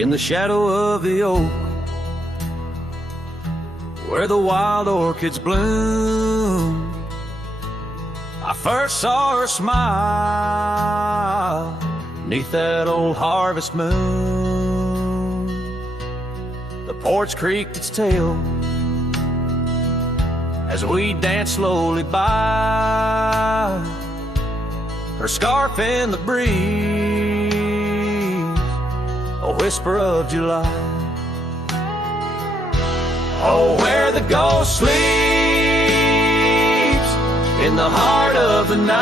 in the shadow of the oak, where the wild orchids bloom. I first saw her smile 'neath that old harvest moon. The porch creaked its tail as we danced slowly by, her scarf in the breeze, a whisper of July. Oh, where the ghost sleeps in the heart of the night,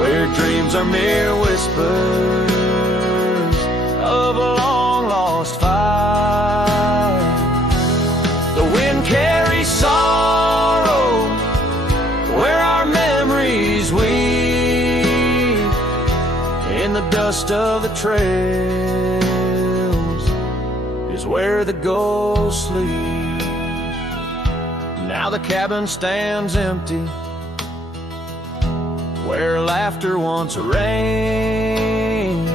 where dreams are mere whispers of a long-lost fight. The wind carries sorrow where our memories weave, in the dust of the trails is where the ghost sleeps. Now the cabin stands empty, where laughter once reigned,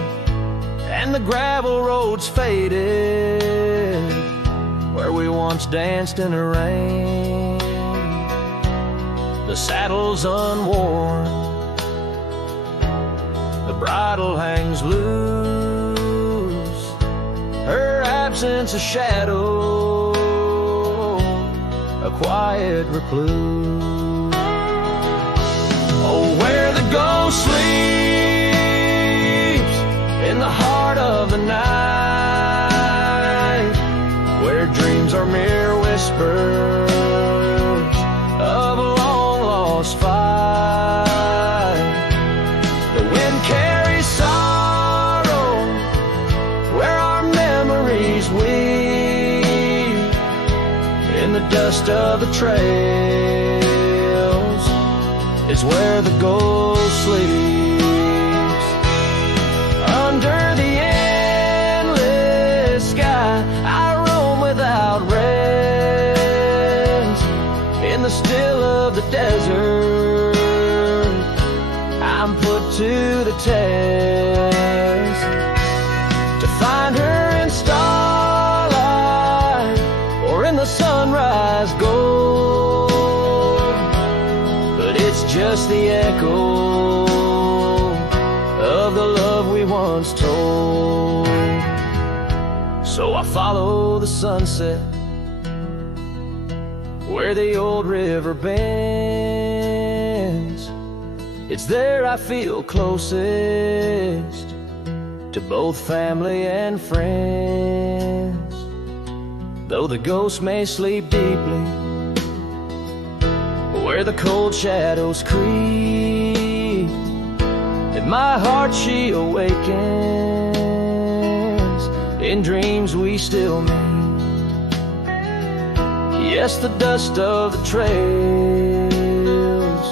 and the gravel roads faded, where we once danced in the rain. The saddle's unworn, the bridle hangs loose, her absence a shadow, a quiet recluse. Oh, where the ghost sleeps in the heart of the night, where dreams are mere whispers of a long-lost fight. The wind carries sorrow where our memories weave, in the dust of the trails is where the ghost sleeps. Under the endless sky I roam without rest, in the still of the desert I'm put to the test, to find her in starlight or in the sunrise gold. But it's just the echo of the love we once told. So I follow the sunset where the old river bends. It's there I feel closest to both family and friends. Though the ghost may sleep deeply where the cold shadows creep, in my heart she awakens, in dreams we still meet. Yes, the dust of the trails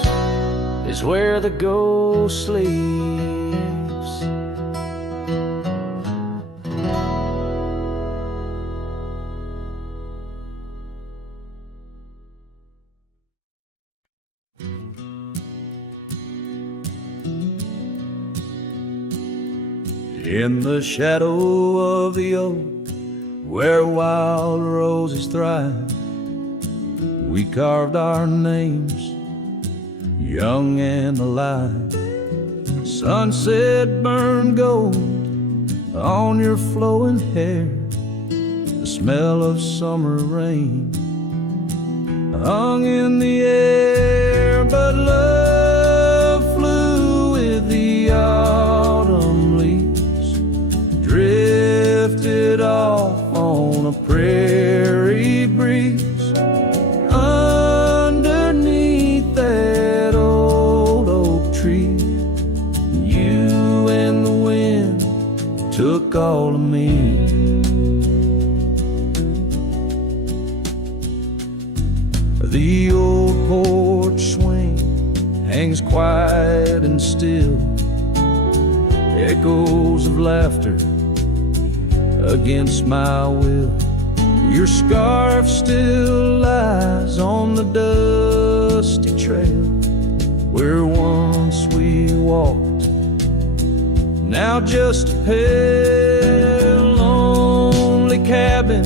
is where the ghost sleeps. In the shadow of the oak, where wild roses thrive, we carved our names, young and alive. Sunset burned gold on your flowing hair, the smell of summer rain hung in the air. But love flew with the autumn leaves, drifted off on a prairie breeze. Underneath that old oak tree, you and the wind took all of me. The old porch swing hangs quiet and still, echoes of laughter against my will. Your scarf still lies on the dusty trail where once we walked Now just a pale, lonely cabin,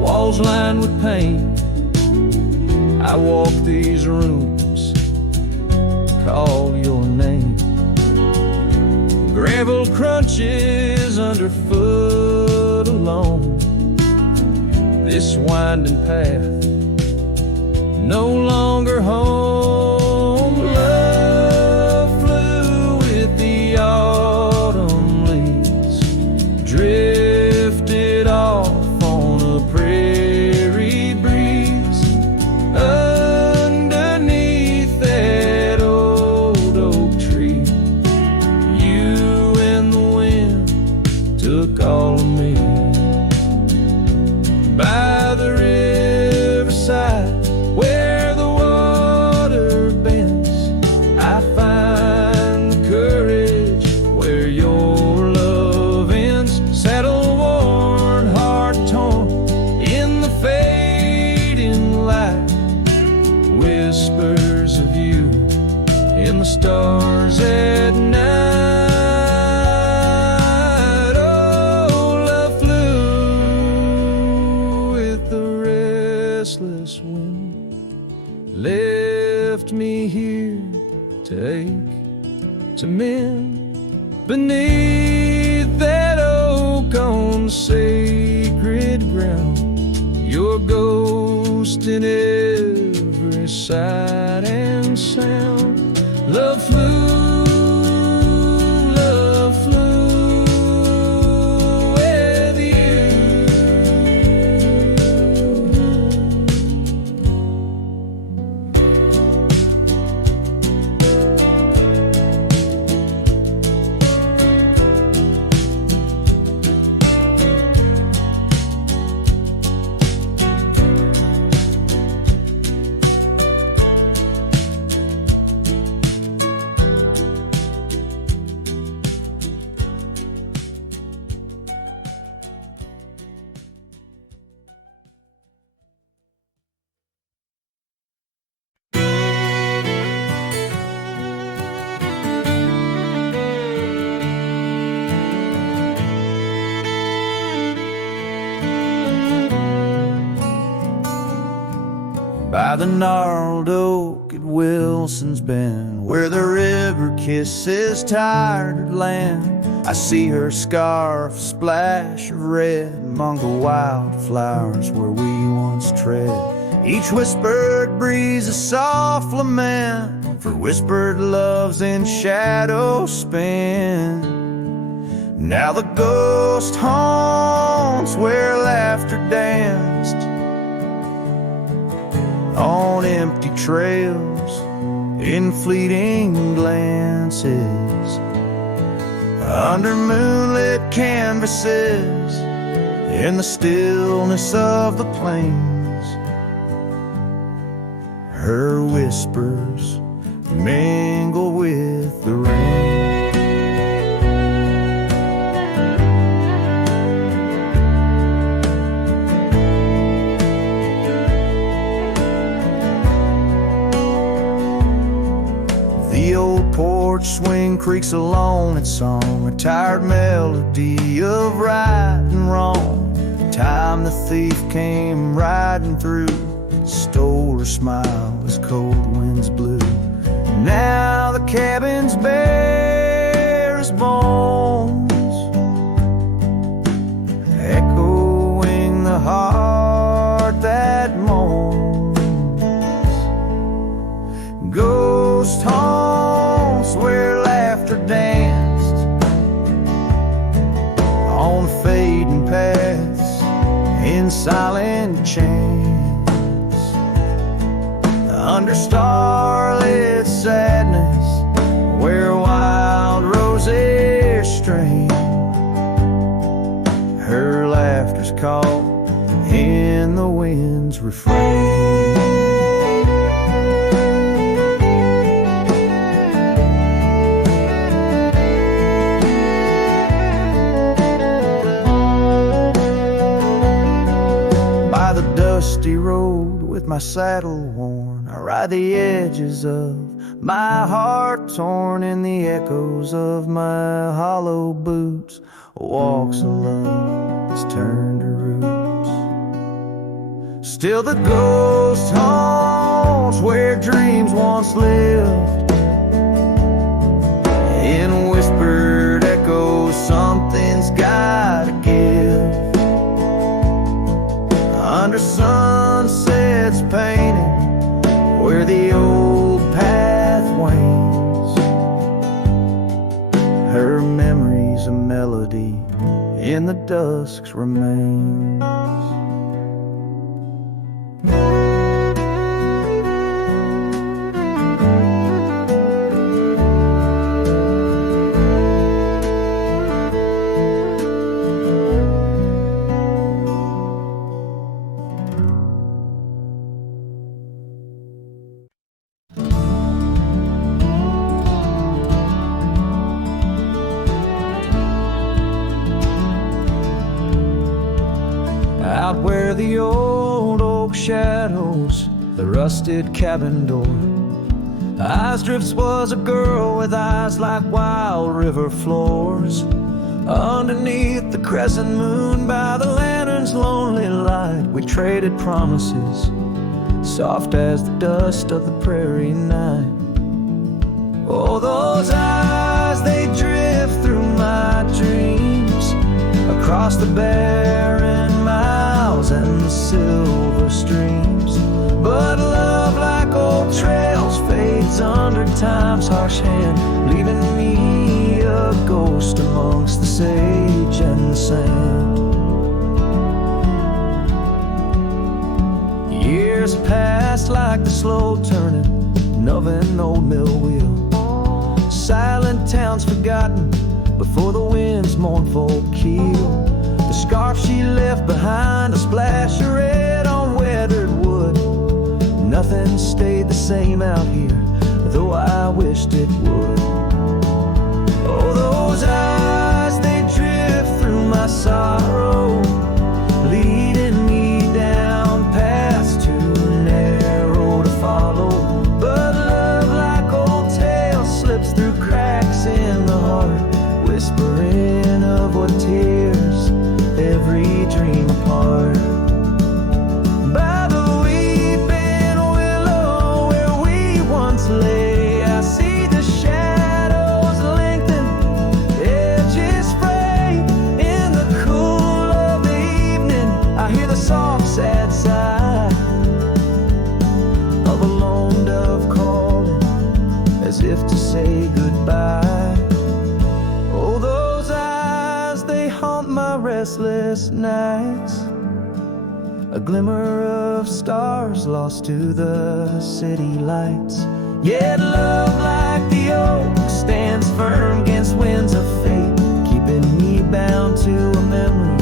walls lined with paint. I walk these rooms, call your name. Gravel crunches underfoot alone. This winding path, no longer home. Love flew with the autumn leaves, drifted off on a prairie breeze. Underneath that old oak tree, you and the wind took all of me. By the riverside, where the water bends, I find the courage where your love ends. Saddle worn, heart torn, in the fading light, whispers of you in the stars at night. Oh, love flew with the restless wind, left me here to ache, to mend. Beneath that oak on sacred ground, your ghost in every sight and sound. Love flew with you. By the gnarled oak at Wilson's Bend, where the river kisses tired land, I see her scarf splash of red among the wildflowers where we once tread. Each whispered breeze a soft lament for whispered loves in shadow spent. Now the ghost haunts where laughter danced on empty trails, in fleeting glances, under moonlit canvases, in the stillness of the plains. Her whispers mingle with the rain. The old porch swing creaks alone its song, a tired melody of right and wrong. Time the thief came riding through, stole her smile as cold winds blew. Now the cabin's bare as bones, echoing the heart that moans. Ghost haunts where laughter danced on fading paths in silent chance, under starlit sadness where wild roses strain. Her laughter's caught in the wind's refrain. Dusty road with my saddle worn, I ride the edges of my heart torn in the echoes of my hollow boots. Walks of love that's turned to roots. Still the ghost haunts where dreams once lived. In whispered echoes, something's gotta give. Under sunsets painted where the old path wanes. Her memory's a melody in the dusk's remains. Out where the old oak shadows the rusted cabin door, Eyes Drifts was a girl with eyes like wild river floors. Underneath the crescent moon by the lantern's lonely light, we traded promises, soft as the dust of the prairie night. Oh, those eyes, they drift through my dreams, across the barren miles and the silver streams. But love, like old trails, fades under time's harsh hand, leaving me a ghost amongst the sage and the sand. Years passed like the slow turning of an old mill wheel. Silent towns forgotten before the wind's mournful keel. The scarf she left behind, a splash of red on weathered wood. Nothing stayed the same out here, though I wished it would. Oh, those eyes, they drift through my sorrow, leading me down paths too narrow to follow. But love, like old tales, slips through cracks in the heart, whispering of what tears every dream apart. By the weeping willow where we once lay, I see the shadows lengthen, edges fray. In the cool of the evening, I hear the soft sad sigh of a lone dove calling, as if to say goodbye. Oh, those eyes, they haunt my restless nights, a glimmer of stars lost to the city lights. Yet love, like the oak, stands firm against winds of fate, keeping me bound to a memory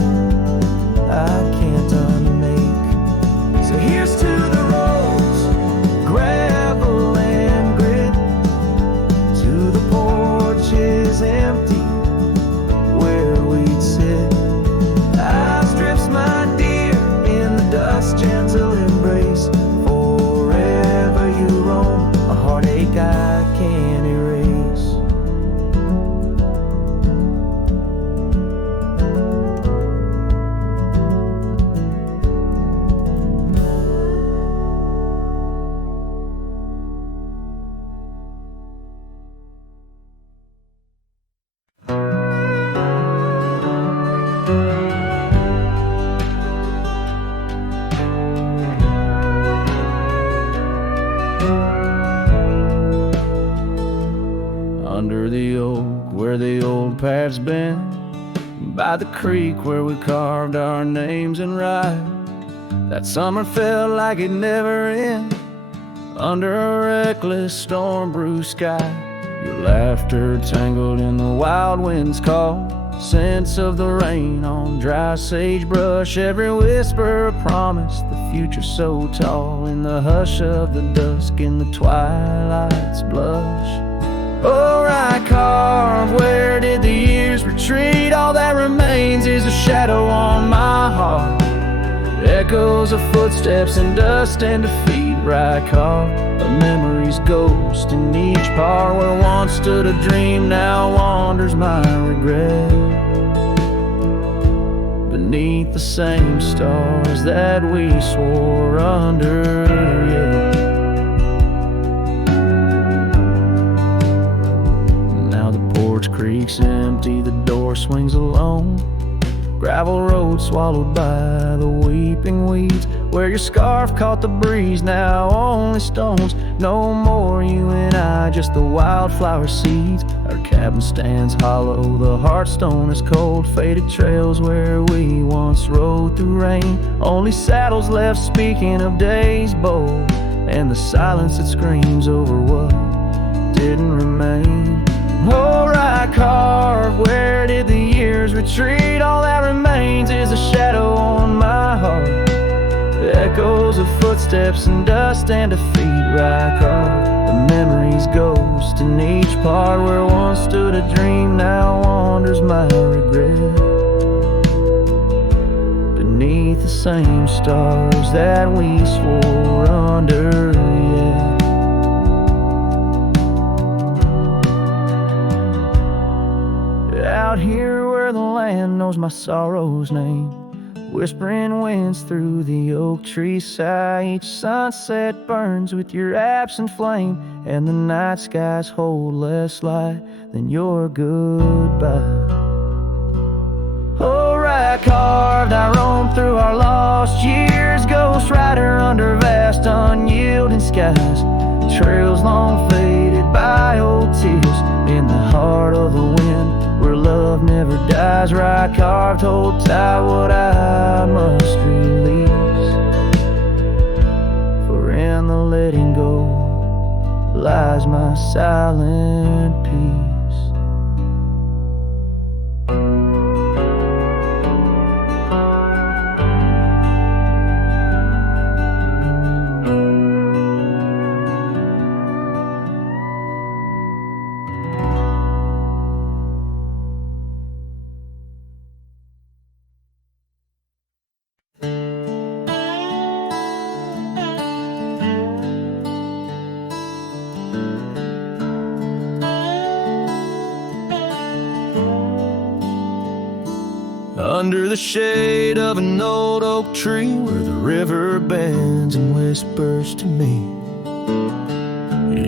I can't unmake. So here's to the roads, gravel and grit, to the porches empty where we'd sit. Eyes Drifts, my dear, in the dust, gentle embrace. Forever you roam, a heartache I can't erase. Under the oak where the old path's been, by the creek where we carved our names in rye. That summer felt like it never ended, under a reckless storm-bruised sky. Your laughter tangled in the wild wind's call, scents of the rain on dry sagebrush. Every whisper a promise, the future so tall. In the hush of the dusk, in the twilight's blush. Oh, right carve, where did the years retreat? All that remains is a shadow on my heart, echoes of footsteps and dust and defeat. right carved, a memory's ghost in each part. Where once stood a dream, now wanders my regret. Beneath the same stars that we swore under, yeah. Now the porch creaks empty, the door swings alone. Gravel road swallowed by the weeping weeds. Where your scarf caught the breeze, now only stones. No more you and I, just the wildflower seeds. Our cabin stands hollow, the hearthstone is cold. Faded trails where we once rode through rain. Only saddles left speaking of days bold, and the silence that screams over what didn't remain. Oh, right carved, where did the years retreat? All that remains is a shadow on my heart. Echoes of footsteps and dust and defeat. Right carved, the memory's ghost in each part. Where once stood a dream, now wanders my regret. Beneath the same stars that we swore under, yeah. Out here where the land knows my sorrow's name, whispering winds through the oak trees sigh. Each sunset burns with your absent flame, and the night skies hold less light than your goodbye. Oh, right carved, I roam through our lost years, ghost rider under vast unyielding skies. Trails long faded by old tears, in the heart of the wind where love never dies. Right carved, hold tight what I must release, for in the letting go lies my silent peace. Under the shade of an old oak tree, where the river bends and whispers to me,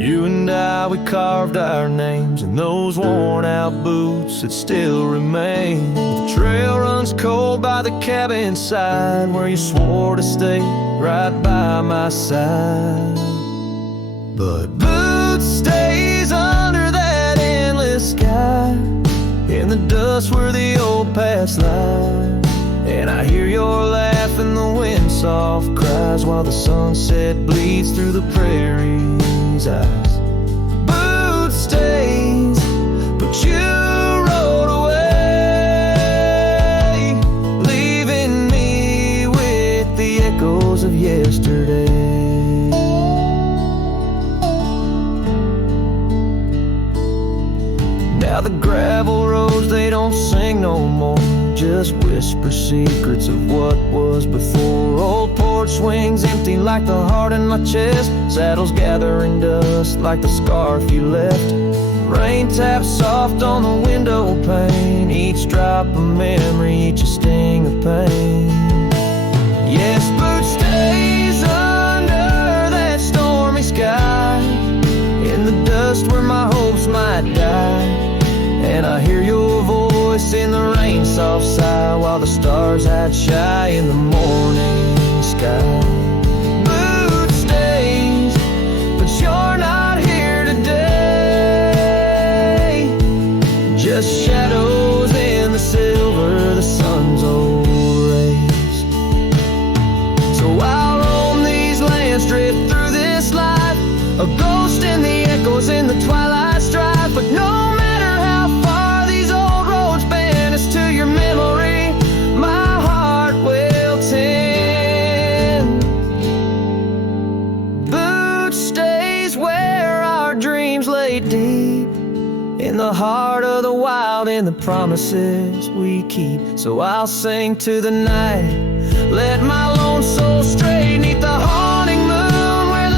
you and I, we carved our names in those worn out boots that still remain. The trail runs cold by the cabin side, where you swore to stay right by my side. But boots stays under that endless sky, in the dust where the old paths lie. And I hear your laugh and the wind soft cries, while the sunset bleeds through the prairie's eyes. Boot stains, but you rode away, leaving me with the echoes of yesterday. Now the gravel roads, they don't sing no more, just whisper secrets of what was before. Old porch swings empty like the heart in my chest, saddles gathering dust like the scarf you left. Rain taps soft on the window pane, each drop a memory, each a sting of pain. Yes, boot stays under that stormy sky, in the dust where my hopes might die. And I hear your voice in the rain soft sigh, while the stars hide shy in the morning sky. Boot stains, but you're not here today, just shadows in the silver, the sun's old rays. So I'll roam these lands, drift through this life, a ghost in the echoes in the twilight strife. But no matter how far these old roads bend us to your memory, my heart will tend. Boot stays where our dreams lay deep, in the heart of the wild, in the promises we keep. So I'll sing to the night, let my lone soul stray 'neath the haunting moon, where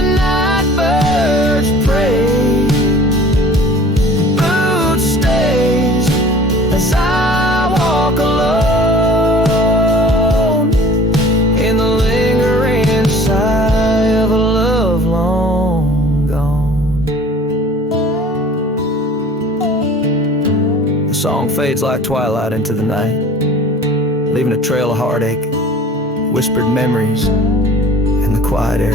The song fades like twilight into the night, leaving a trail of heartache, whispered memories in the quiet air.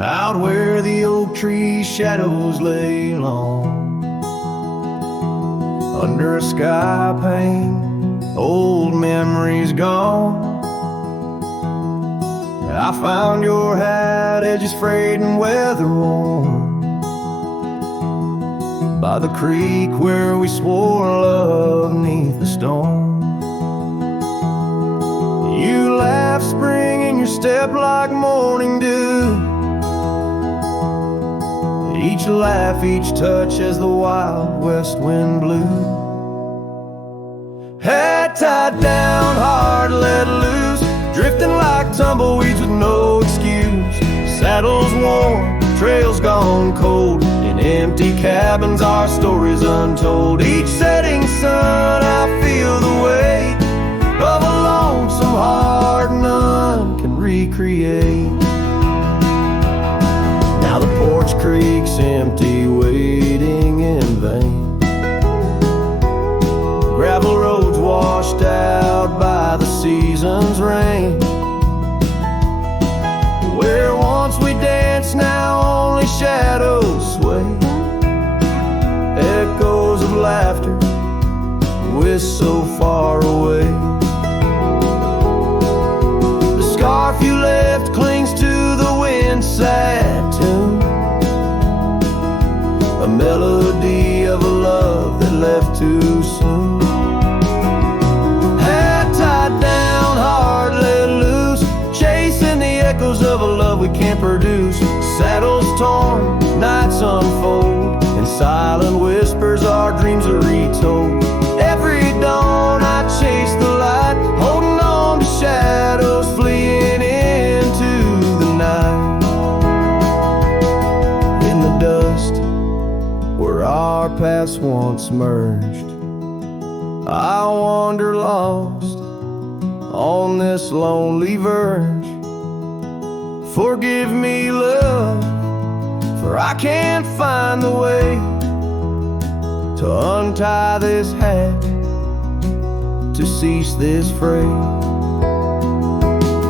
Out where the oak tree shadows lay long, under a sky pane, old memories gone. I found your hat, edges frayed and weather worn, by the creek where we swore love neath the storm. You laughed spring in your step like morning dew, each laugh, each touch as the wild west wind blew. Head tied down, heart let loose, drifting like tumbleweeds with no excuse. Saddles worn, trails gone cold, in empty cabins our stories untold. Each setting sun I feel the weight of a lonesome heart none can recreate. Now the porch creak's empty, waiting in vain. Gravel roads washed out by the season's rain. Where once we danced, now only shadows sway. Echoes of laughter, whisked so far away. The scarf you left clings to the wind, sad tune, a melody of a love that left too soon. Head tied down, heart let loose, chasing the echoes of a love we can't produce. Saddles torn, nights unfold, in silent whispers our dreams are retold. Every dawn I chase the light, holding on to shadows fleeing into the night. In the dust where our paths once merged, I wander lost on this lonely verge. Forgive me, love, for I can't find the way to untie this hat, to cease this fray.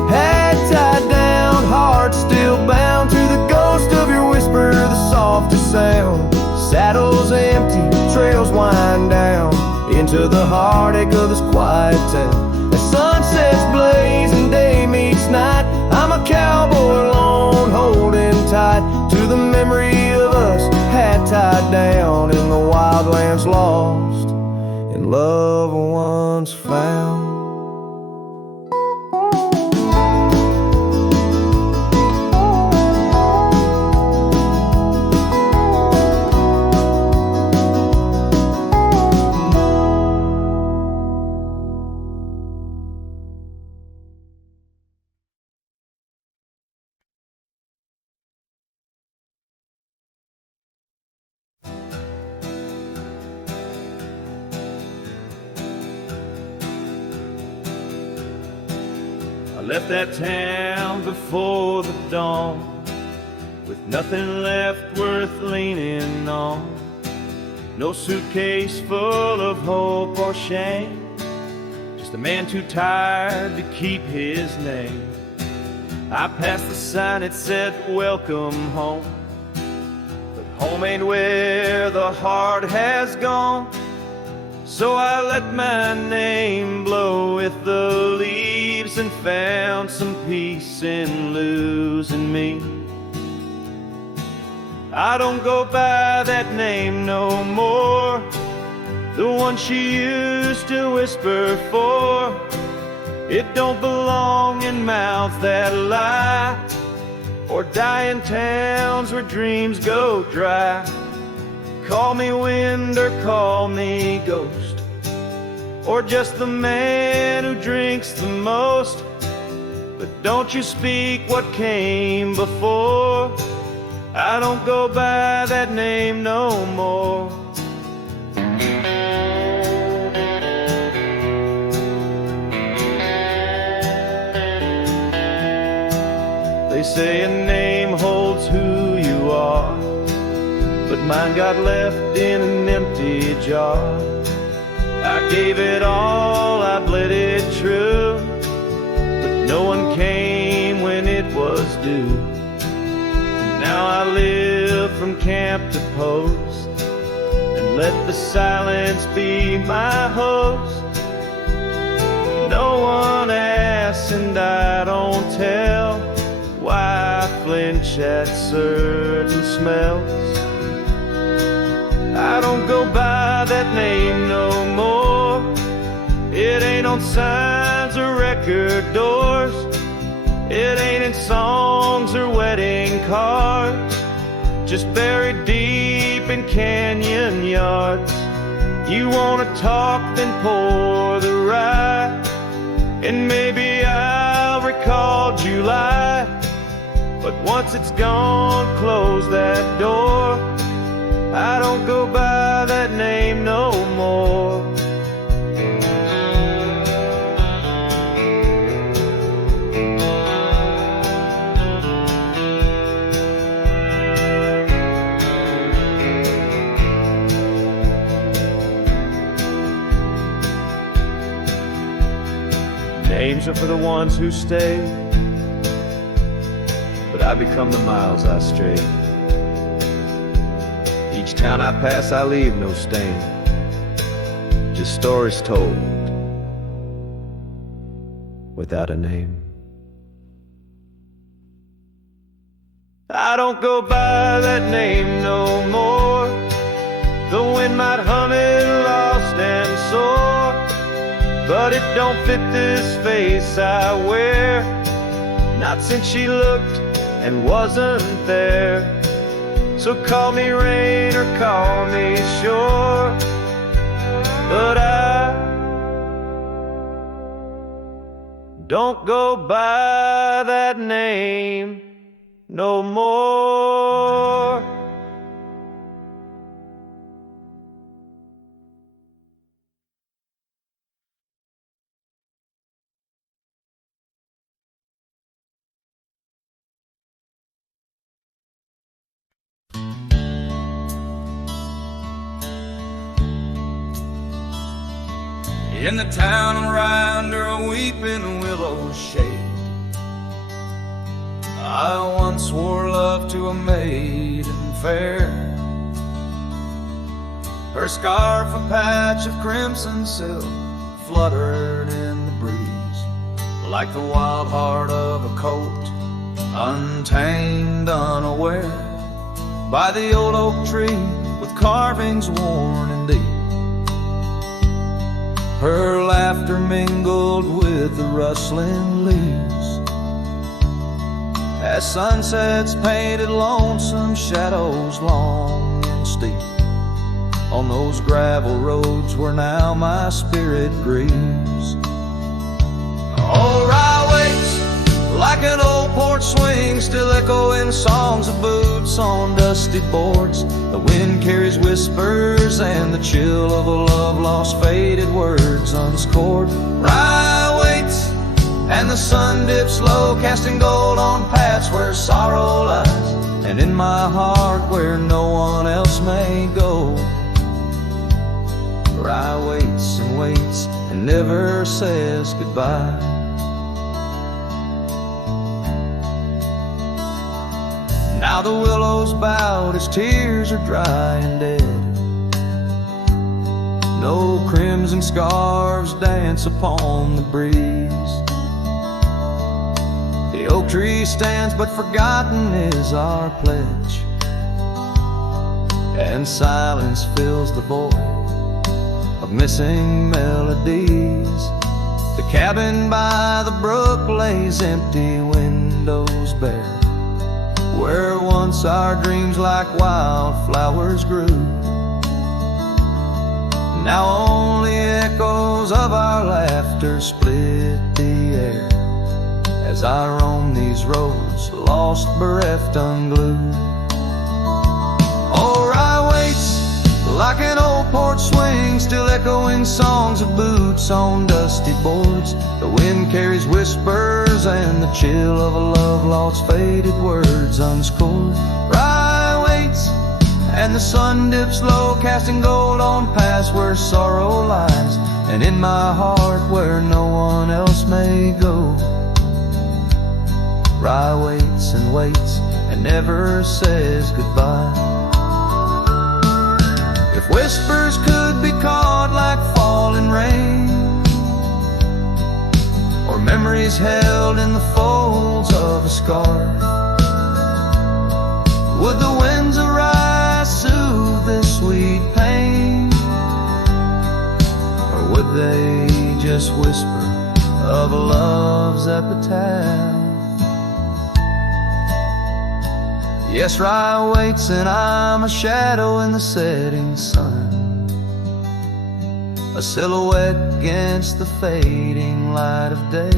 Head tied down, heart still bound to the ghost of your whisper, the softest sound. Saddles empty, trails wind down into the heartache of this quiet town. As sunsets blaze and day meets night, I'm a cowboy alone, holding tight to the memory of us, hat tied down in the wildlands, lost in love once found. I left that town before the dawn, with nothing left worth leaning on. No suitcase full of hope or shame, just a man too tired to keep his name. I passed the sign that said welcome home, but home ain't where the heart has gone. So I let my name blow with the leaves and found some peace in losing me. I don't go by that name no more, the one she used to whisper for. It don't belong in mouths that lie, or die in towns where dreams go dry. Call me wind or call me ghost, or just the man who drinks the most. But don't you speak what came before. I don't go by that name no more. They say a name holds who you are, but mine got left in an empty jar. I gave it all, I bled it true, but no one came when it was due. Now I live from camp to post, and let the silence be my host. No one asks and I don't tell why I flinch at certain smells. I don't go by that name no more. It ain't on signs or record doors. It ain't in songs or wedding cards, just buried deep in canyon yards. You wanna talk, then pour the rye, and maybe I'll recall July. But once it's gone, close that door. I don't go by that name no more. Names are for the ones who stay, but I become the miles I stray. Each town I pass, I leave no stain, just stories told without a name. I don't go by that name no more. The wind might hum it lost and sore, but it don't fit this face I wear, not since she looked and wasn't there. So call me rain or call me shore, but I don't go by that name no more. In the town right under a weeping willow shade, I once swore love to a maiden fair. Her scarf, a patch of crimson silk, fluttered in the breeze, like the wild heart of a colt, untamed, unaware, by the old oak tree with carvings worn and deep. Her laughter mingled with the rustling leaves, as sunsets painted lonesome shadows long and steep on those gravel roads where now my spirit grieves. Oh, Rye waits like an old porch swing, still echoing songs of boots on dusty boards. The wind carries whispers and the chill of a love lost, faded words unscored. Rye waits and the sun dips low, casting gold on paths where sorrow lies, and in my heart where no one else may go. Rye waits and never says goodbye. Now the willow's bowed, his tears are dry and dead. No crimson scarves dance upon the breeze. The oak tree stands, but forgotten is our pledge, and silence fills the void of missing melodies. The cabin by the brook lays empty, windows bare, where once our dreams like wildflowers grew. Now only echoes of our laughter split the air, as I roam these roads, lost, bereft, unglued. Oh, Rye waits like an old porch swing, still echoing songs of boots on dusty boards. The wind carries whispers and the chill of a love lost, faded words unscored. Rye waits and the sun dips low, casting gold on paths where sorrow lies, and in my heart where no one else may go. Rye waits and never says goodbye. If whispers could be caught like falling rain, or memories held in the folds of a scar, would the winds arise soothe this sweet pain, or would they just whisper of a love's epitaph? Yes, rye waits and I'm a shadow in the setting sun, a silhouette against the fading light of day.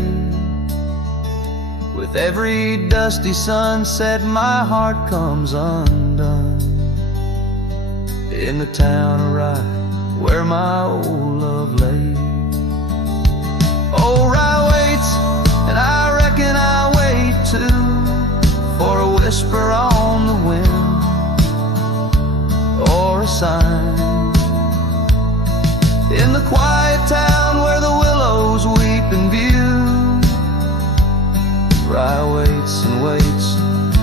With every dusty sunset my heart comes undone, in the town of Rye where my old love lay. Oh, rye waits and I reckon I wait too, for a whisper on the wind, or a sign in the quiet town where the willows weep in view. Rye waits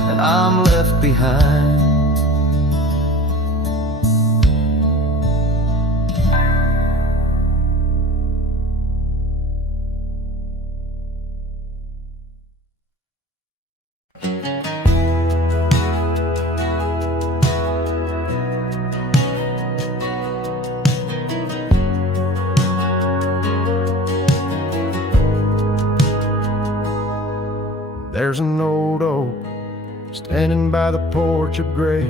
and I'm left behind. There's an old oak standing by the porch of gray,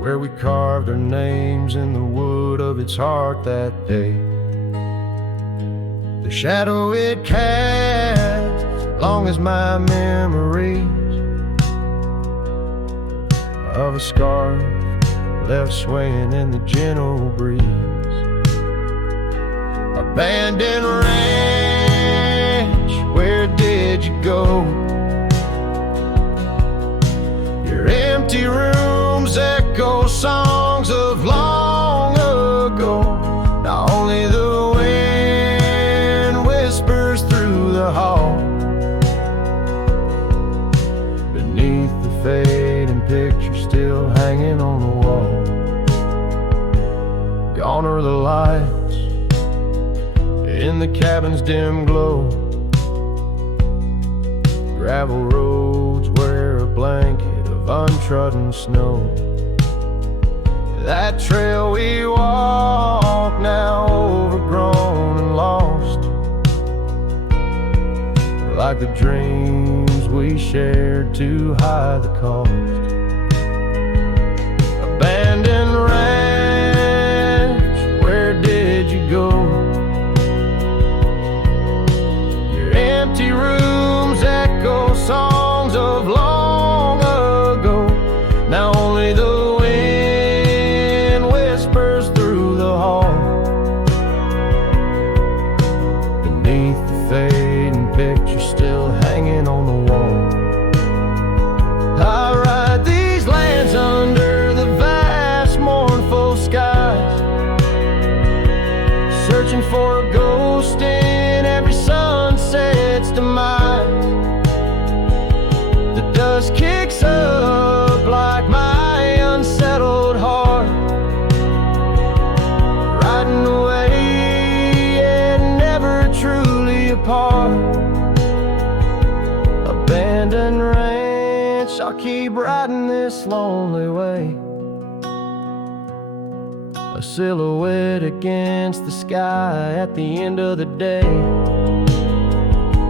where we carved our names in the wood of its heart that day. The shadow it casts, long as my memories of a scarf left swaying in the gentle breeze. Abandoned ranch, where did you go? Your empty rooms echo songs of long ago. Now only the wind whispers through the hall, beneath the fading picture still hanging on the wall. Gone are the lights in the cabin's dim glow, gravel roads wear a blanket of untrodden snow. That trail we walk now overgrown and lost, like the dreams we shared to hide the cost. Abandoned ranch, where did you go? Your empty rooms echo songs of long ago. Now only the wind whispers through the hall, beneath the fading picture still hanging on the wall. I ride these lands under the vast mournful skies, searching for a ghost in every sunset's demise. The dust kicks up like my unsettled heart, riding away and never truly apart. Abandoned ranch, I'll keep riding this lonely way, a silhouette against the sky at the end of the day.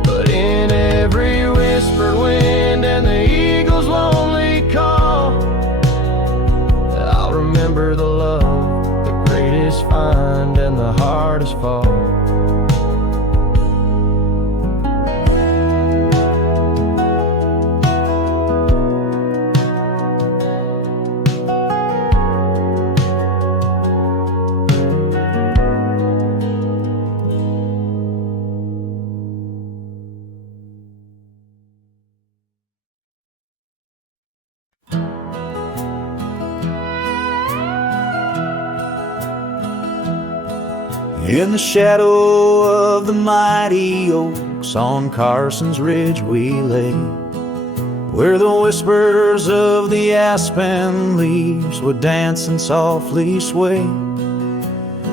But in every whispered wind and the eagle's lonely call, I'll remember the love, the greatest find and the hardest fall. In the shadow of the mighty oaks on Carson's Ridge we lay, where the whispers of the aspen leaves would dance and softly sway.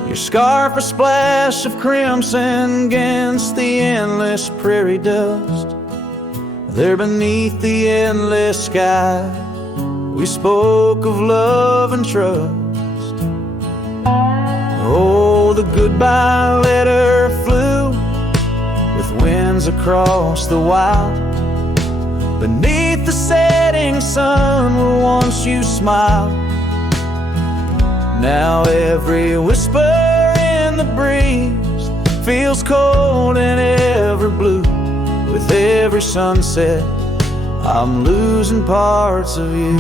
Your scarf a splash of crimson against the endless prairie dust. There beneath the endless sky we spoke of love and trust. Oh, the goodbye letter flew with winds across the wild. Beneath the setting sun where once you smiled. Now every whisper in the breeze feels cold and ever blue. With every sunset I'm losing parts of you.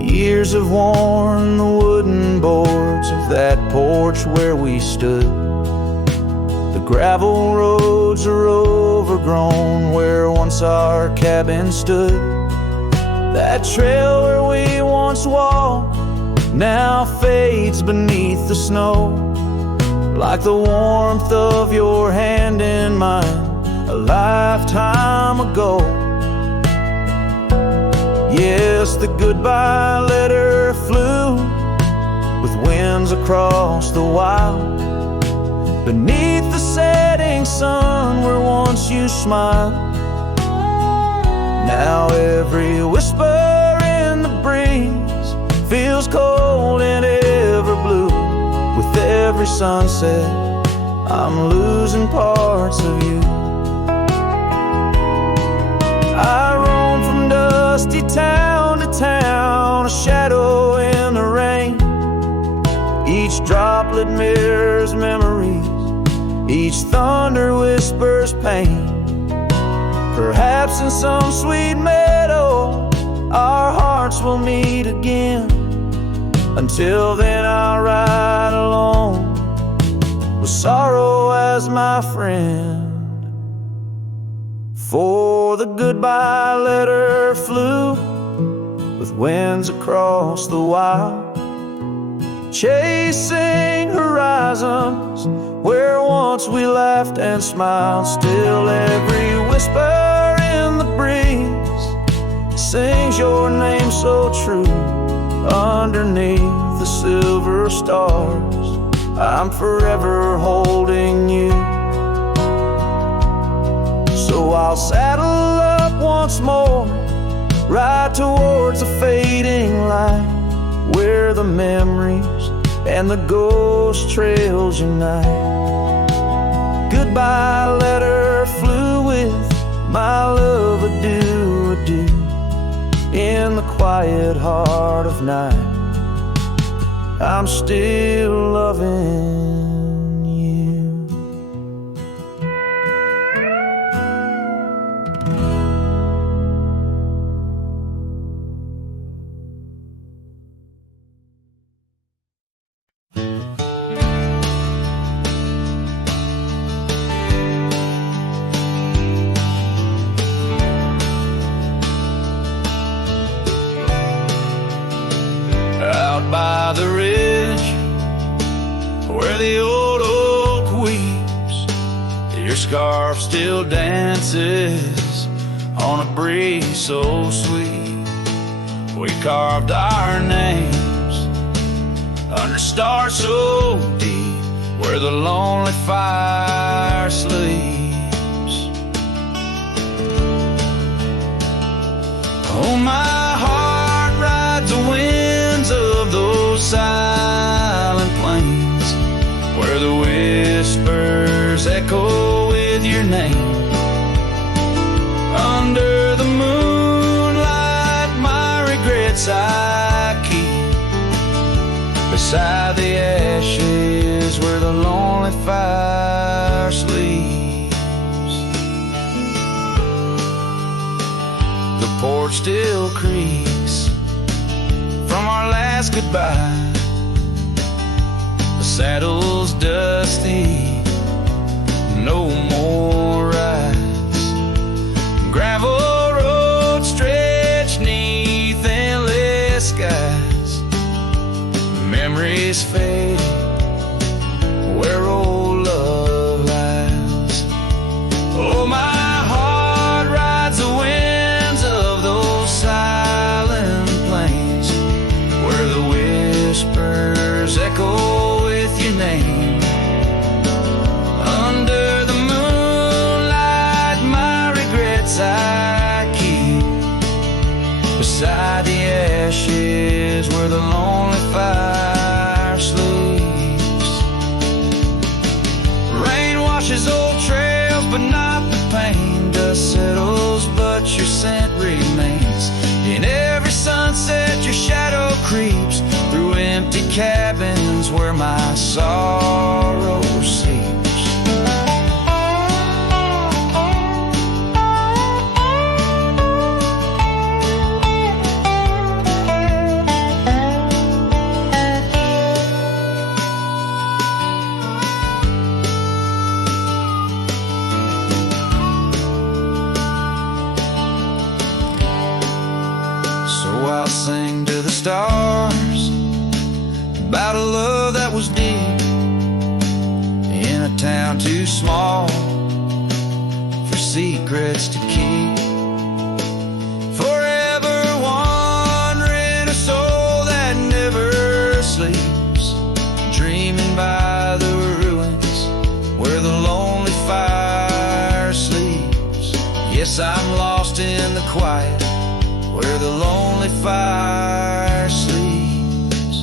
Years have worn the wooden boards of that porch where we stood. The gravel roads are overgrown where once our cabin stood. That trail where we once walked now fades beneath the snow, like the warmth of your hand in mine a lifetime ago. Yes, the goodbye letter flew with winds across the wild. Beneath the setting sun where once you smiled. Now every whisper in the breeze feels cold and ever blue. With every sunset I'm losing parts of you. I roam from dusty town to town, a shadow in the rain. Each droplet mirrors memories, each thunder whispers pain. Perhaps in some sweet meadow our hearts will meet again. Until then I'll ride alone with sorrow as my friend. For the goodbye letter flew with winds across the wild, chasing horizons where once we laughed and smiled. Still every whisper in the breeze sings your name so true. Underneath the silver stars I'm forever holding you. So I'll saddle up once more, ride towards a fading light, where the memories and the ghost trails unite. Goodbye letter flew with my love, adieu, adieu. In the quiet heart of night I'm still loving you. By the ridge where the old oak weeps, your scarf still dances on a breeze so sweet. We carved our names under stars so deep where the lonely fire sleeps. Oh, my heart rides the winds of those silent plains where the whispers echo with your name. Under the moonlight my regrets I keep beside the ashes where the lonely fire sleeps. The porch still creaks from our last goodbye. The saddle's dusty, no more rides. Gravel road stretch neath endless is fading where old love lies. Oh, my heart rides the winds of those silent plains where the whispers echo with your name. Under the moonlight, my regrets I keep beside the ashes where the lonely fire sleeps. Rain washes old trails, but not the pain. Dust settles, but your scent remains. In every sunset, your shadow creeps through empty cabins where my sorrow sleeps. I'll sing to the stars about a love that was deep in a town too small for secrets to keep. Forever wandering, a soul that never sleeps, dreaming by the ruins where the lonely fire sleeps. Yes, I'm lost in the quiet where the lonely fire sleeps.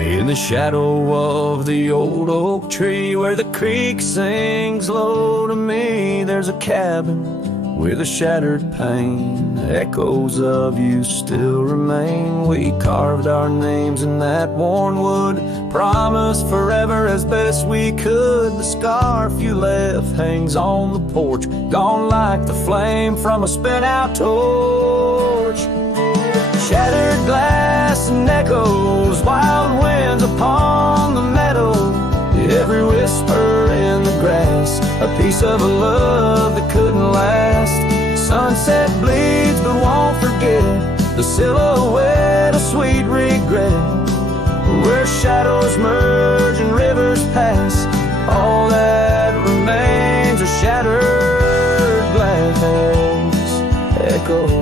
In the shadow of the old oak tree where the creek sings low to me, there's a cabin with a shattered pane. Echoes of you still remain. We carved our names in that worn wood, promised forever as best we could. The scarf you left hangs on the porch, gone like the flame from a spent-out torch. Shattered glass and echoes, wild winds upon the meadow, every whisper in the grass, a piece of a love that couldn't last. Sunset bleeds but won't forget the silhouette of sweet regret, where shadows merge and rivers pass. All that remains are shattered glass echoes.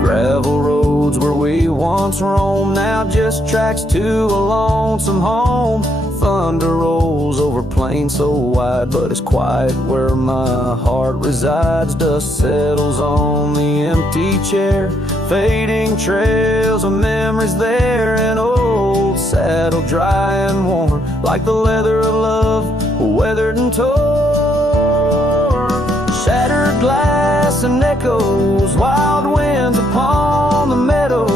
Gravel roads where we once roamed, now just tracks to a lonesome home. Thunder rolls over plains so wide, but it's quiet where my heart resides. Dust settles on the empty chair, fading trails of memories there. An old saddle dry and worn, like the leather of love, weathered and torn. Shattered glass and echoes, wild winds upon the meadow,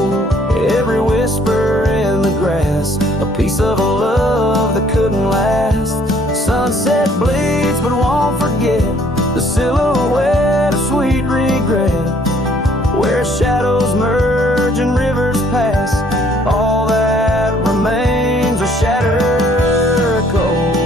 every whisper in the grass, a piece of a love that couldn't last. Sunset bleeds but won't forget the silhouette of sweet regret, where shadows merge and rivers pass. All that remains are shattered echoes.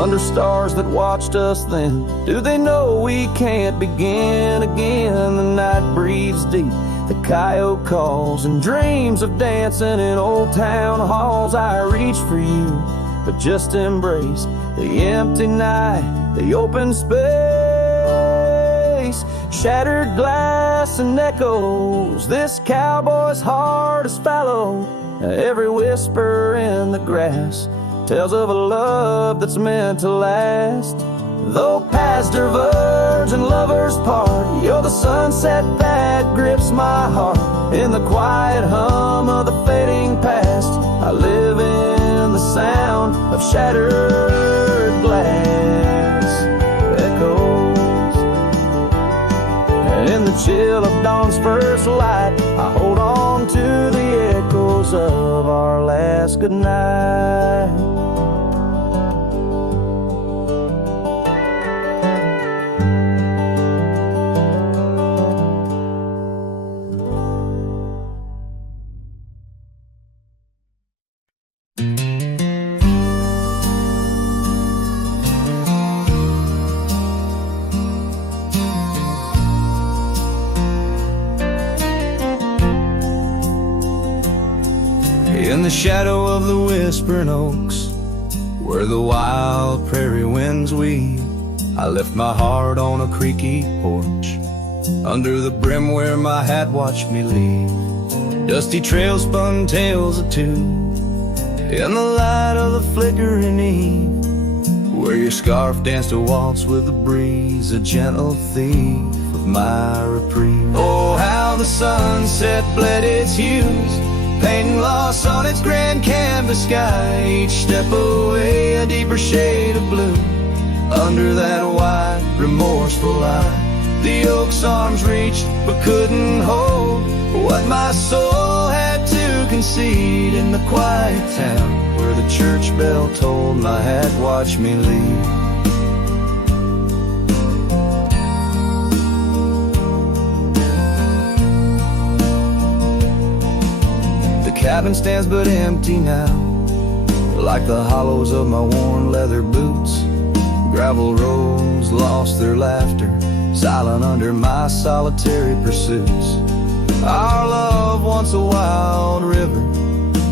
Under stars that watched us then, do they know we can't begin again? The night breathes deep, the coyote calls, and dreams of dancing in old town halls. I reach for you, but just embrace the empty night, the open space. Shattered glass and echoes, this cowboy's heart is fallow. Every whisper in the grass tells of a love that's meant to last. Though paths diverge and lovers part, you're the sunset that grips my heart. In the quiet hum of the fading past, I live in the sound of shattered glass echoes. In the chill of dawn's first light, I hold on to the echoes of our last last goodnight. In the shadow of the whispering oaks, where the wild prairie winds weave, I left my heart on a creaky porch, under the brim where my hat watched me leave. Dusty trails spun tales of two, in the light of the flickering eve, where your scarf danced a waltz with the breeze, a gentle thief of my reprieve. Oh, how the sunset bled its hues, painting loss on its grand canvas sky. Each step away a deeper shade of blue, under that wide, remorseful eye. The oak's arms reached but couldn't hold what my soul had to concede. In the quiet town where the church bell tolled, my hat watched me leave. The cabin stands but empty now, like the hollows of my worn leather boots. Gravel roads lost their laughter, silent under my solitary pursuits. Our love, once a wild river,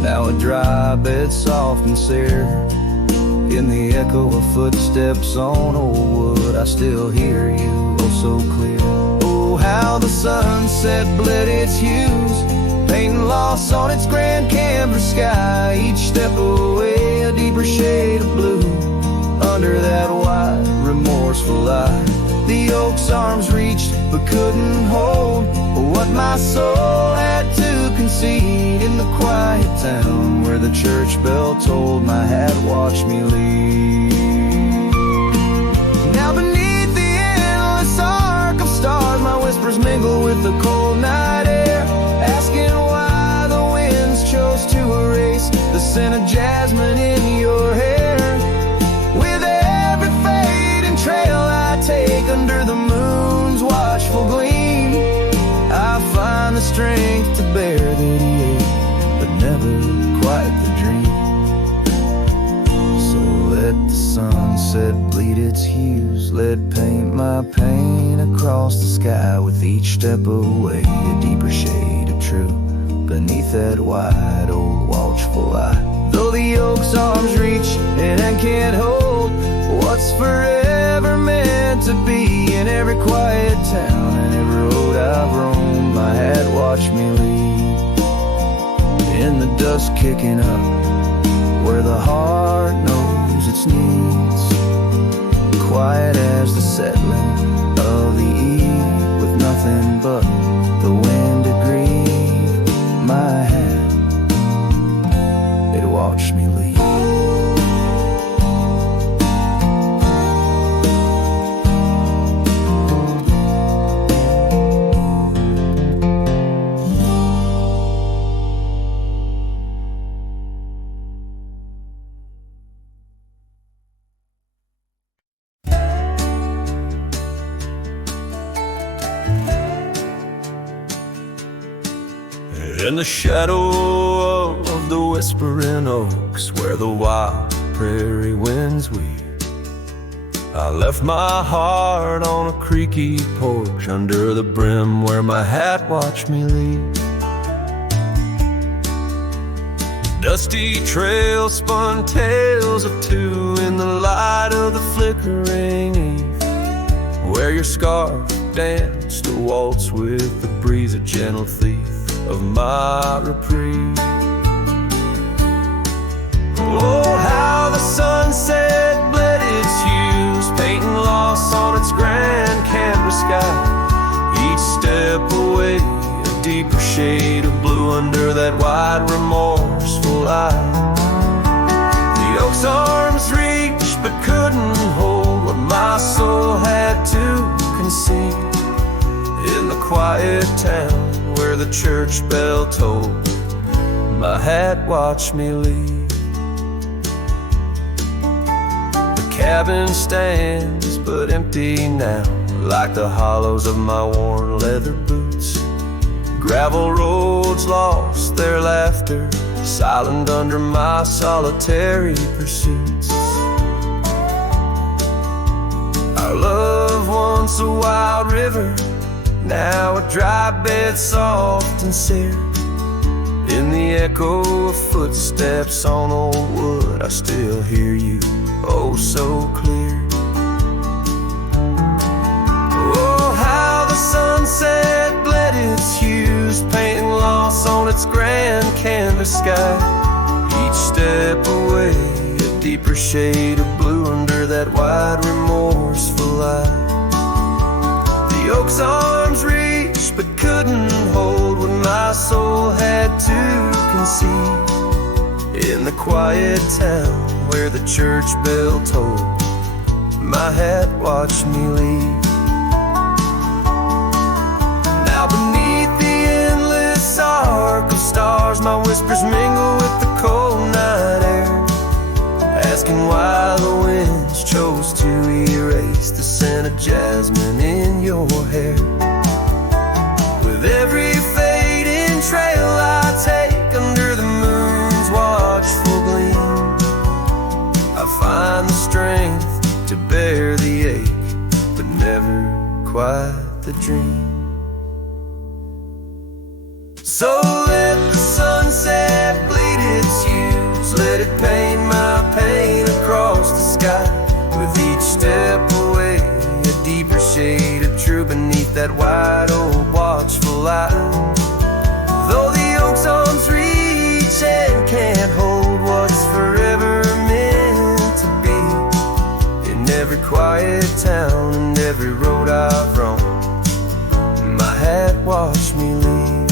now a dry bed soft and sere. In the echo of footsteps on old wood, I still hear you oh so clear. Oh, how the sunset bled its hues, painting loss on its grand canvas sky. Each step away a deeper shade of blue, under that wide, remorseful eye. The oak's arms reached but couldn't hold what my soul had to concede. In the quiet town where the church bell tolled, my hat watched me leave. Now beneath the endless arc of stars, my whispers mingle with the cold night air, asking why the winds chose to erase the scent of jasmine in your hair. With every fading trail I take under the moon's watchful gleam, I find the strength to bear that ache, but never quite the dream. So let the sunset bleed its hues, let paint my pain across the sky. With each step away a deeper shade of true, beneath that wide old watchful eye. Though the oak's arms reach and can't hold what's forever meant to be, in every quiet town and every road I've roamed, my hat watched me leave. In the dust kicking up, where the heart knows its needs, quiet as the settling of the eve, with nothing but the wind to grieve, my hat, it watched me leave. In the shadow of the whispering oaks, where the wild prairie winds weave, I left my heart on a creaky porch, under the brim where my hat watched me leave. Dusty trails spun tales of two, in the light of the flickering eve, where your scarf danced a waltz with the breeze, a gentle thief of my reprieve. Oh, how the sunset bled its hues, painting loss on its grand canvas sky. Each step away a deeper shade of blue, under that wide remorseful eye. The oak's arms reached but couldn't hold what my soul had to concede. In the quiet town where the church bell tolled, My hat watched me leave. The cabin stands but empty now, like the hollows of my worn leather boots. Gravel roads lost their laughter, silent under my solitary pursuits. Our love, once a wild river, now a dry bed, soft and sere. In the echo of footsteps on old wood, I still hear you, oh so clear. Oh, how the sunset bled its hues, painting loss on its grand canvas sky. Each step away, a deeper shade of blue under that wide remorseful eye. The oak's arms reached but couldn't hold what my soul had to conceive. In the quiet town where the church bell tolled, my hat watched me leave. Now beneath the endless arc of stars, my whispers mingle with the cold night air, asking why the winds chose to erase the scent of jasmine in your hair. With every fading trail I take under the moon's watchful gleam, I find the strength to bear the ache, but never quite the dream. So let the sunset bleed its hues, let it paint my pain across the sky. With each step away, a deeper shade of true beneath that wide old watchful eye. Though the oak's arms reach and can't hold what's forever meant to be, in every quiet town and every road I've roamed, my hat watched me leave.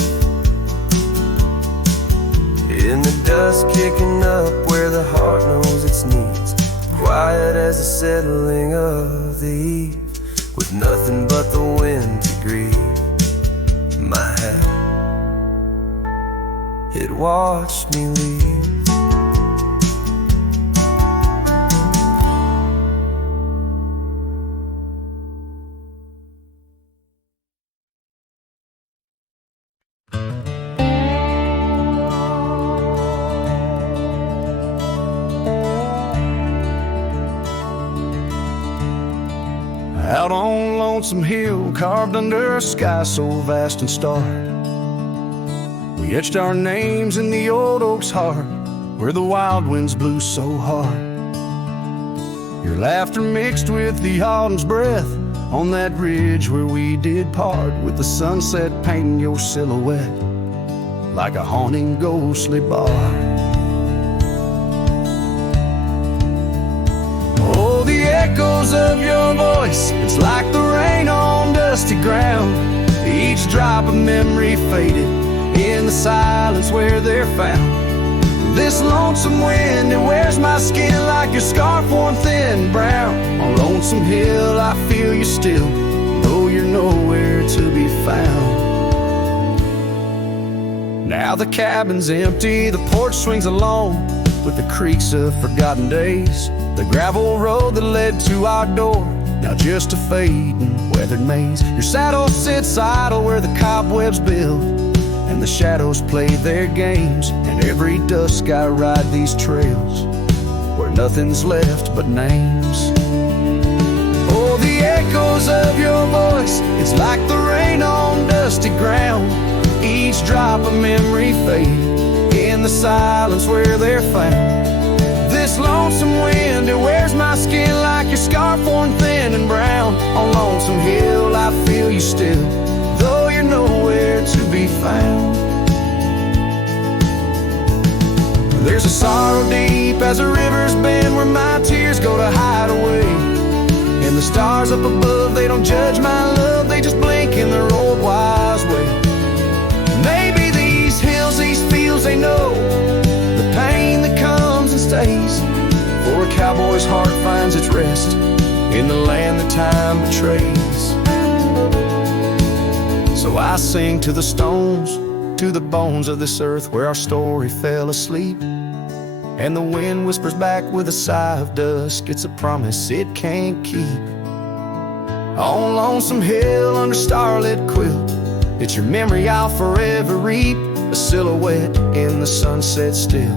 In the dust kicking up where the heart knows its needs, quiet as the settling of the eve, with nothing but the wind to grieve. My hat, it watched me leave. Out on Lonesome Hill, carved under a sky so vast and stark, we etched our names in the old oak's heart, where the wild winds blew so hard. Your laughter mixed with the autumn's breath on that ridge where we did part, with the sunset painting your silhouette like a haunting ghostly bar. The echoes of your voice, it's like the rain on dusty ground. Each drop of memory faded in the silence where they're found. This lonesome wind, it wears my skin like your scarf worn thin brown. On Lonesome Hill I feel you still, though you're nowhere to be found. Now the cabin's empty, the porch swings alone with the creaks of forgotten days. The gravel road that led to our door, now just a fading weathered maze. Your saddle sits idle where the cobwebs build, and the shadows play their games. And every dusk I ride these trails where nothing's left but names. Oh, the echoes of your voice, it's like the rain on dusty ground. Each drop of memory faded in the silence where they're found. This lonesome wind, it wears my skin like your scarf worn thin and brown. On Lonesome Hill I feel you still, though you're nowhere to be found. There's a sorrow deep as the rivers bend, where my tears go to hide away. And the stars up above, they don't judge my love, they just blink in their old wise way. Maybe these hills, these fields, they know the pain that comes and stays. For a cowboy's heart finds its rest in the land that time betrays. So I sing to the stones to the bones of this earth where our story fell asleep. And the wind whispers back with a sigh of dusk, it's a promise it can't keep. On Lonesome Hill under starlit quilt, it's your memory I'll forever reap. A silhouette in the sunset still,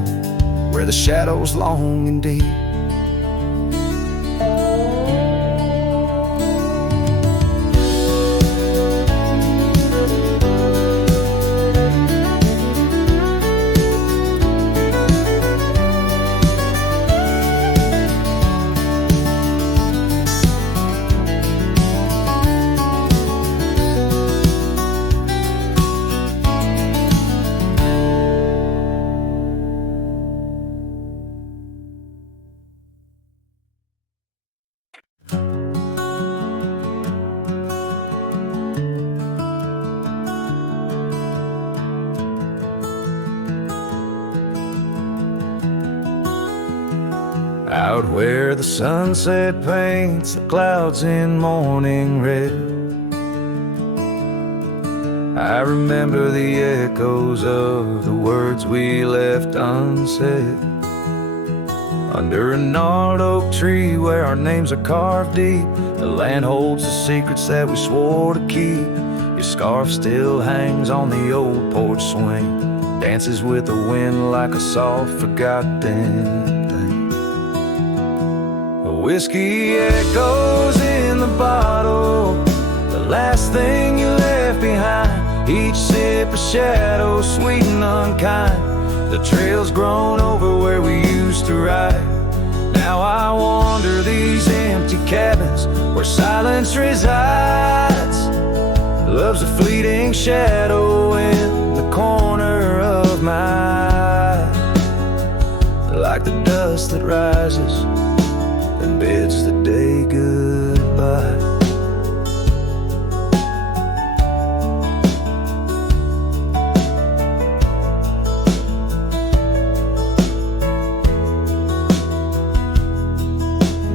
where the shadows long and deep. Out where the sunset paints the clouds in morning red, I remember the echoes of the words we left unsaid. Under a gnarled oak tree where our names are carved deep, the land holds the secrets that we swore to keep. Your scarf still hangs on the old porch swing, dances with the wind like a soft forgotten thing. Whiskey echoes in the bottle, the last thing you left behind. Each sip a shadow, sweet and unkind. The trail's grown over where we used to ride. Now I wander these empty cabins where silence resides. Love's a fleeting shadow in the corner of my eye, like the dust that rises and bids the day goodbye.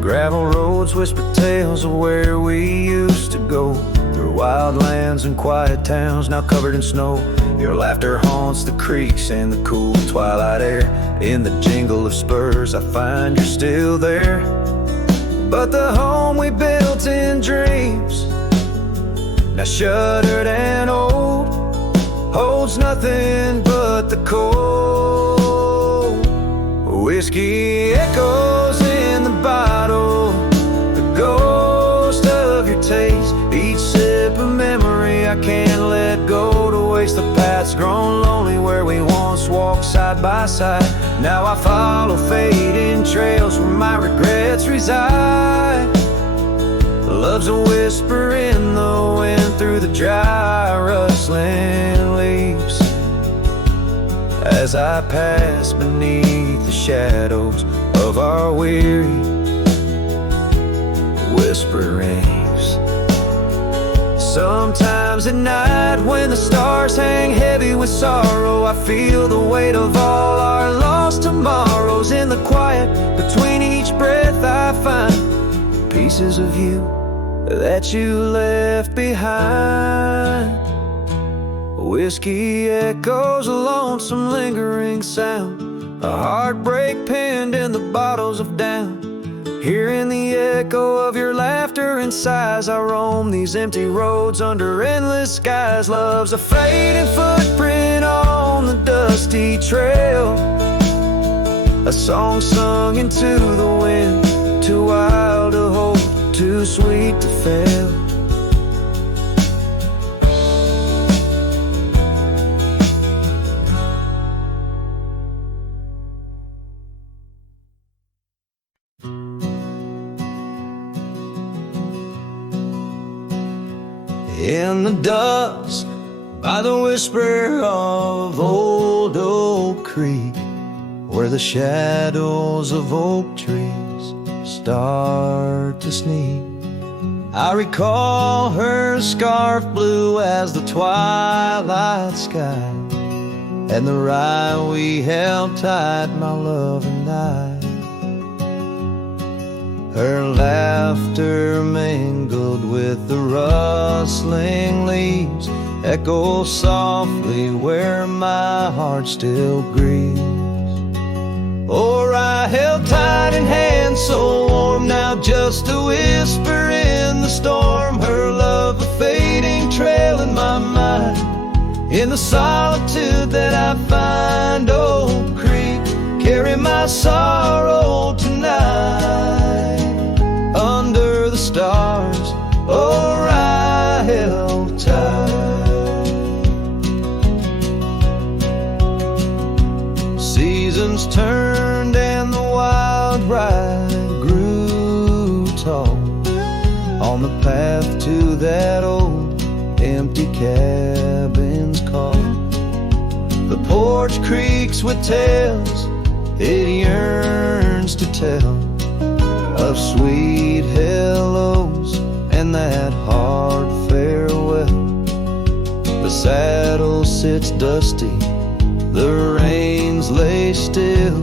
Gravel roads whisper tales of where we used to go, through wild lands and quiet towns now covered in snow. Your laughter haunts the creeks and the cool twilight air. In the jingle of spurs I find you're still there. But the home we built in dreams, now shuttered and old, holds nothing but the cold. Whiskey echoes in the bottle, the ghost of your taste. Each sip a memory I can't let go to waste. The path's grown lonely where we once walked side by side. Now I follow fading trails where my regrets reside. Love's a whisper in the wind through the dry rustling leaves, as I pass beneath the shadows of our weary whisperings. Sometimes at night when the stars hang heavy with sorrow, I feel the weight of all our lost tomorrows. In the quiet between each breath I find pieces of you that you left behind. Whiskey echoes, a lonesome lingering sound, a heartbreak pinned in the bottles of down. Hearing the echo of your laughter and sighs, I roam these empty roads under endless skies. Love's a fading footprint on the dusty trail, a song sung into the wind, too wild to hold, too sweet to fail. In the dust, by the whisper of old Oak Creek, where the shadows of oak trees start to sneak, I recall her scarf blue as the twilight sky, and the rye we held tight, my love and I. Her laughter mingled with the rustling leaves echo softly where my heart still grieves. Or I held tight in hands so warm, now just a whisper in the storm. Her love a fading trail in my mind, in the solitude that I find. Old Creek, carry my sorrow tonight. Under the stars, or I held tight. Seasons turned and the wild ride grew tall on the path to that old empty cabin's call. The porch creaks with tales it yearns to tell, of sweet hellos and that hard farewell. The saddle sits dusty, the reins lay still.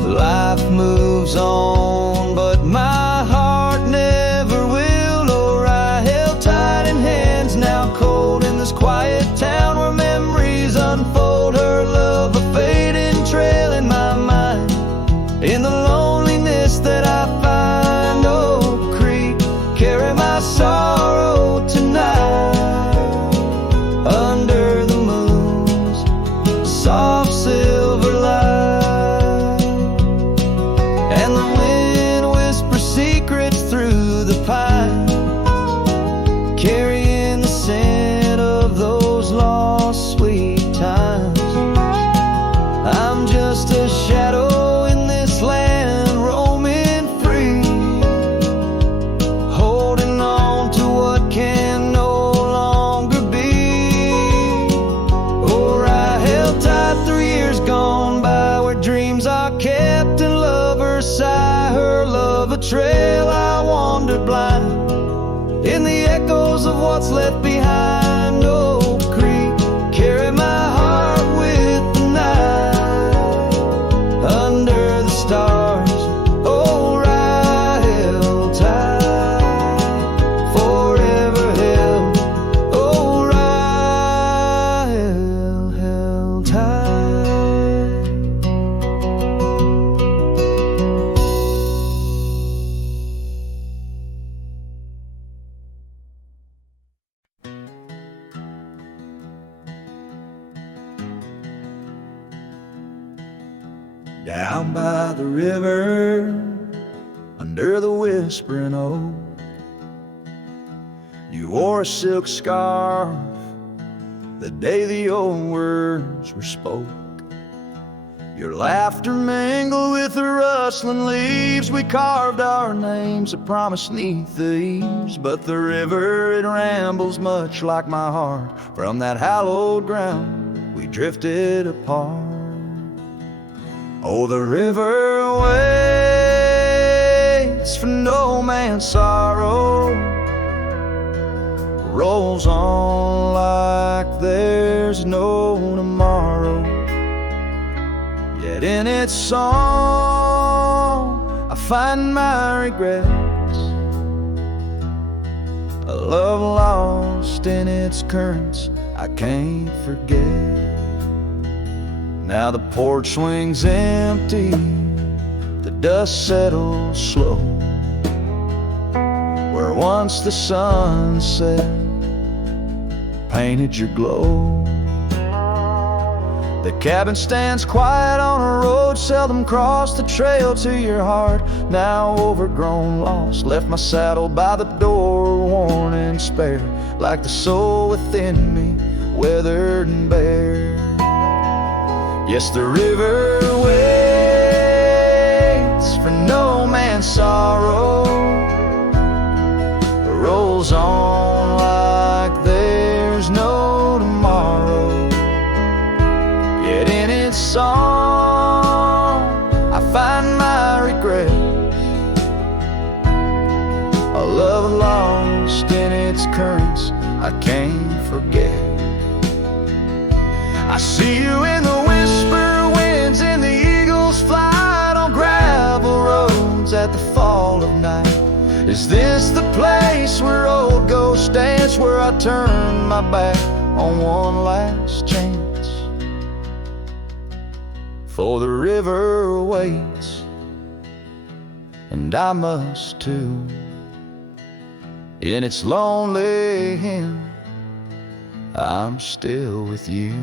Life moves on, but my heart never will. Or I held tight in hands now cold in this quiet town where memories unfold. Her love a fading trail in my mind, in the loneliness that I find. Oak Creek, carry my sorrow tonight. Under the moon's soft silver light, and the wind whispers secrets through the pines, carrying the scent of those lost sweet times. I'm just a shadow in this land, roaming free, holding on to what can no longer be. Or I held tight through years gone by, where dreams are kept and lovers sigh. Her love a trail I wandered blind, in the echoes of what's left behind. Oak Creek, carry my heart with the night. Under the stars, oh, I held tight. Forever held, oh, I held tight. Down by the river, under the whispering oak, you wore a silk scarf the day the old words were spoke. Your laughter mingled with the rustling leaves. We carved our names, a promise 'neath the eaves. But the river, it rambles much like my heart. From that hallowed ground, we drifted apart. Oh, the river waits for no man's sorrow, rolls on like there's no tomorrow. Yet in its song I find my regrets, a love lost in its currents I can't forget. Now the porch swings empty, the dust settles slow, where once the sunset painted your glow. The cabin stands quiet on a road seldom crossed, the trail to your heart, now overgrown, lost. Left my saddle by the door, worn and spare, like the soul within me, weathered and bare. Yes, the river waits for no man's sorrow, rolls on like there's no tomorrow. Yet in its song I find my regrets, a love lost in its currents I can't forget. I see you in the whisper winds, in the eagle's flight, on gravel roads at the fall of night. Is this the place where old ghosts dance, where I turn my back on one last chance? For the river waits, and I must too. In its lonely hymn, I'm still with you.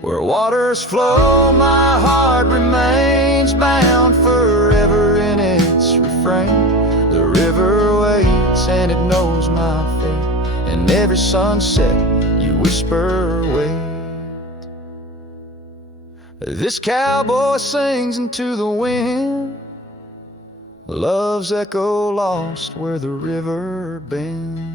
Where waters flow, my heart remains bound forever in its refrain. The river waits and it knows my fate, and every sunset you whisper wait. This cowboy sings into the wind, love's echo lost where the river bends.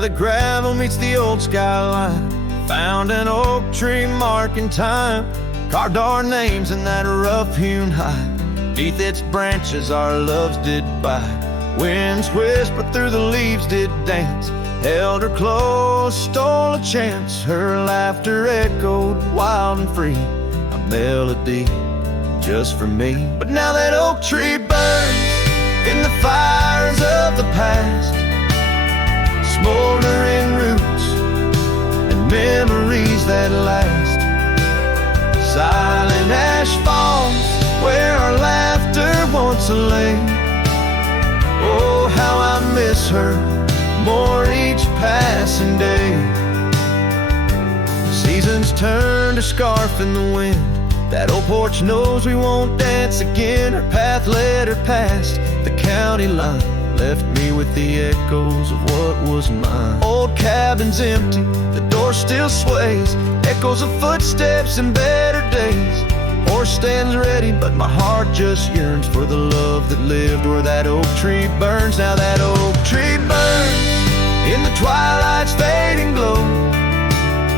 The gravel meets the old skyline, found an oak tree marking time, carved our names in that rough-hewn hide. Beneath its branches our loves did bide. Winds whispered through the leaves did dance, held her close, stole a chance. Her laughter echoed wild and free, a melody just for me. But now that oak tree burns in the fires of the past, smoldering roots and memories that last. Silent ash falls where our laughter once lay. Oh, how I miss her more each passing day. Seasons turn to scarf in the wind. That old porch knows we won't dance again. Her path led her past the county line, left me with the echoes of what was mine. Old cabin's empty, the door still sways, echoes of footsteps in better days. Horse stands ready, but my heart just yearns for the love that lived where that oak tree burns. Now that oak tree burns in the twilight's fading glow.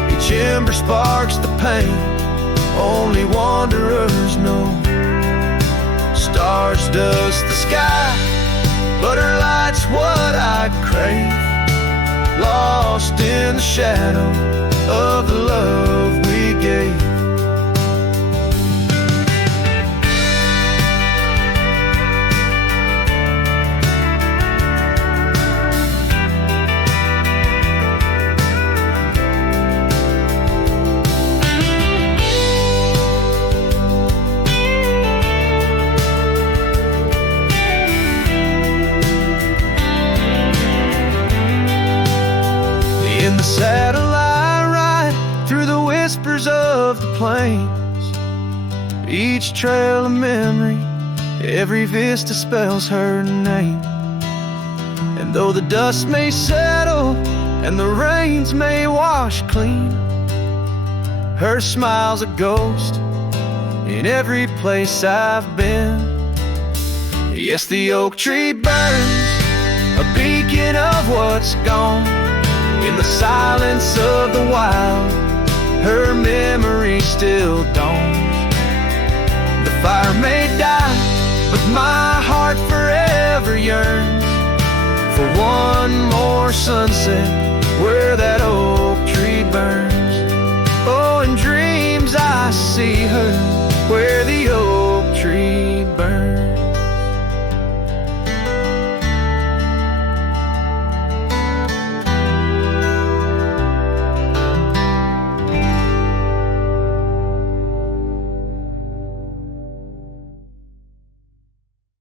Each ember sparks the pain only wanderers know. Stars dust the sky, but her light's what I crave, lost in the shadow of the love we gave. In the saddle I ride through the whispers of the plains, each trail a memory, every vista spells her name. And though the dust may settle and the rains may wash clean, her smile's a ghost in every place I've been. Yes, the oak tree burns, a beacon of what's gone. In the silence of the wild, her memory still dawns. The fire may die, but my heart forever yearns for one more sunset